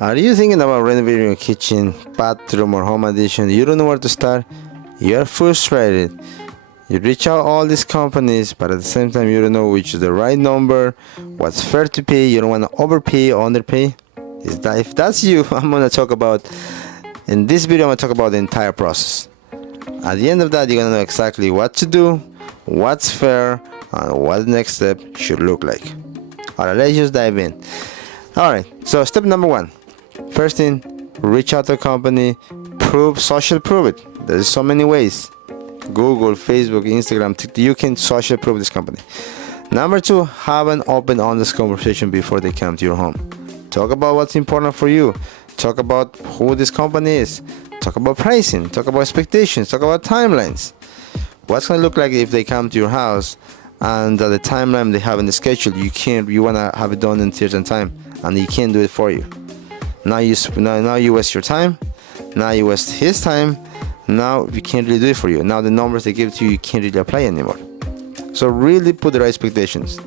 Are you thinking about renovating your kitchen, bathroom, or home addition? You don't know where to start? You're frustrated. You reach out all these companies, but at the same time you don't know which is the right number, what's fair to pay. You don't want to overpay or underpay. If that's you, I'm gonna talk about in this video. I'm gonna talk about the entire process. At the end of that, you're gonna know exactly what to do, what's fair, and what the next step should look like. Alright, let's just dive in. Alright, so step number one. First thing, reach out to a company, social proof it. There's so many ways. Google, Facebook, Instagram, TikTok, you can social proof this company. Number two, have an open, honest conversation before they come to your home. Talk about what's important for you. Talk about who this company is. Talk about pricing. Talk about expectations. Talk about timelines. What's going to look like if they come to your house and the timeline they have in the schedule, you want to have it done in certain time and he can't do it for you. Now you waste your time. Now you waste his time. Now we can't really do it for you. Now the numbers they give to you can't really apply anymore. So really put the right expectations.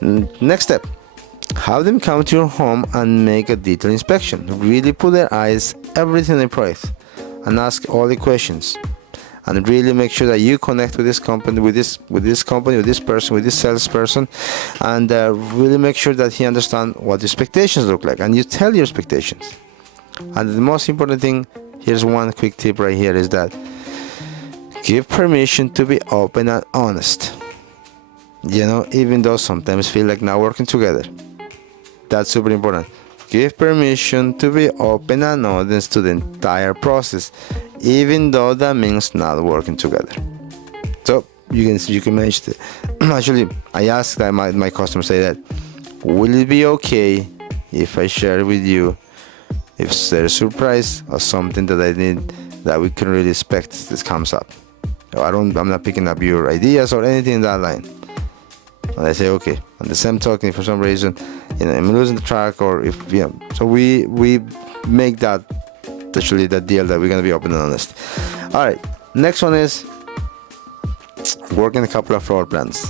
Next step, have them come to your home and make a detailed inspection. Really put their eyes everything in price and ask all the questions. And really make sure that you connect with this company, with this person, with this salesperson, and really make sure that he understands what the expectations look like, and you tell your expectations. And the most important thing, here's one quick tip right here, is that give permission to be open and honest. Even though sometimes feel like not working together. That's super important. Give permission to be open and honest to the entire process, even though that means not working together. So you can manage it. Actually, I asked that my customers say that, will it be okay if I share with you if there's a surprise or something that I need that we can really expect this comes up? I'm not picking up your ideas or anything in that line. And I say okay. And the same talking, for some reason, I'm losing the track, or if so we make that actually the deal that we're gonna be open and honest. All right, next one is working a couple of floor plans.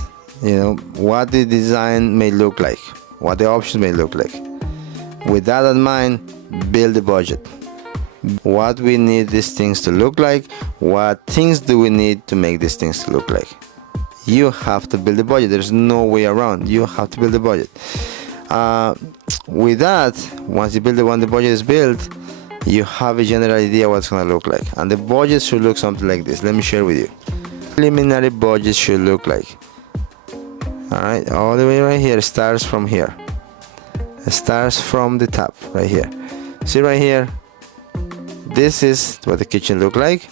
What the design may look like, what the options may look like. With that in mind, build the budget. What we need these things to look like, what things do we need to make these things to look like. You have to build the budget. There's no way around. You have to build the budget. With that, once when the budget is built, you have a general idea what it's going to look like. And the budget should look something like this. Let me share with you. Preliminary budget should look like. Alright, all the way right here. It starts from here. It starts from the top right here. See right here? This is what the kitchen look like.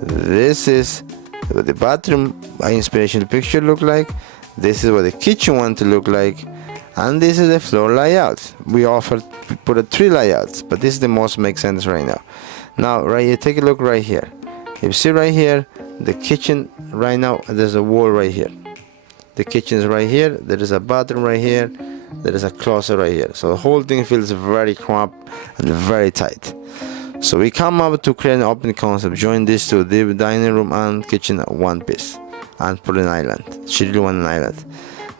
This is what the bathroom inspiration picture look like. This is what the kitchen want to look like. And this is the floor layout. We put a 3 layouts, but this is the most makes sense right now. Now right here, take a look right here. If you see right here, the kitchen right now, there's a wall right here. The kitchen is right here. There is a bathroom right here. There is a closet right here. So the whole thing feels very cramped and very tight. So we come up to create an open concept. Join this to the dining room and kitchen at one piece, and put an island. She really want an island.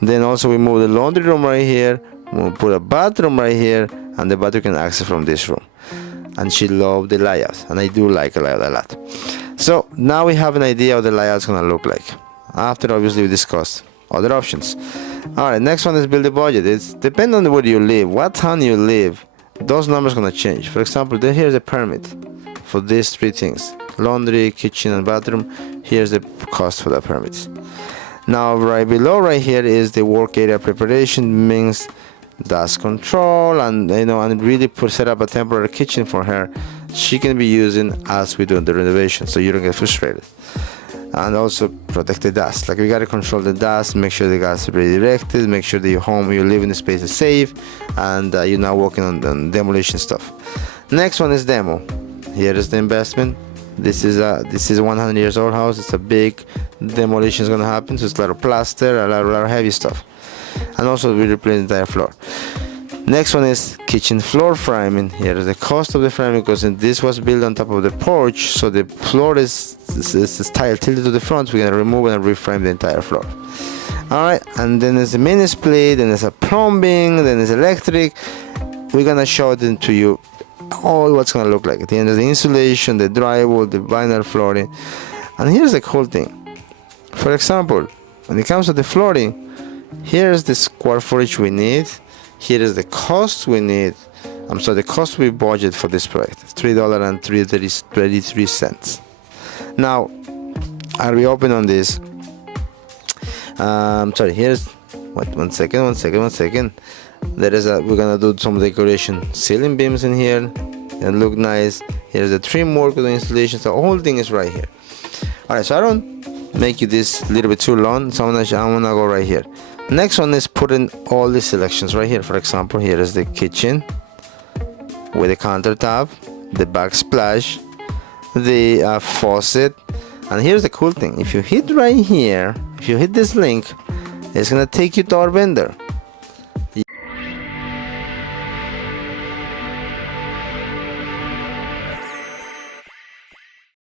Then also we move the laundry room right here. We'll put a bathroom right here, and the bathroom can access from this room. And she loved the layout, and I do like the layout a lot. So now we have an idea of the layout's gonna look like. After obviously we discussed other options. All right, next one is build the budget. It's depending on where you live, what town you live. Those numbers gonna change. For example, here's a permit for these 3 things: laundry, kitchen, and bathroom. Here's the cost for the permits. Now right below right here is the work area preparation, means dust control, and and really set up a temporary kitchen for her. She can be using as we do the renovation, so you don't get frustrated. And also protect the dust. Like we gotta control the dust, make sure the gas is redirected, make sure that your home, you live in the space is safe, and you're not working on the demolition stuff. Next one is demo. Here is the investment. This is a 100 years old house. It's a big demolition is gonna happen, so it's a lot of plaster, a lot of heavy stuff, and also we replace the entire floor. Next one is kitchen floor framing. Here is the cost of the framing, because this was built on top of the porch, so the floor is tilted to the front. We're gonna remove and reframe the entire floor. All right, and then there's a mini split, then there's a plumbing, then there's electric. we're gonna show it to you all what's gonna look like. At the end of the insulation, the drywall, the vinyl flooring. And here's the cool thing. For example, when it comes to the flooring, here's the square footage we need. Here is the cost we need. The cost we budget for this project, $3.33. Now, are we open on this? Here's one second. We're gonna do some decoration, ceiling beams in here, and look nice. Here's the trim work with the installation. So the whole thing is right here. All right, so I don't make you this a little bit too long, so I'm gonna go right here. Next one is putting all the selections right here. For example, here is the kitchen with the countertop, the backsplash, the faucet. And here's the cool thing. If you hit right here, if you hit this link, it's gonna take you to our vendor.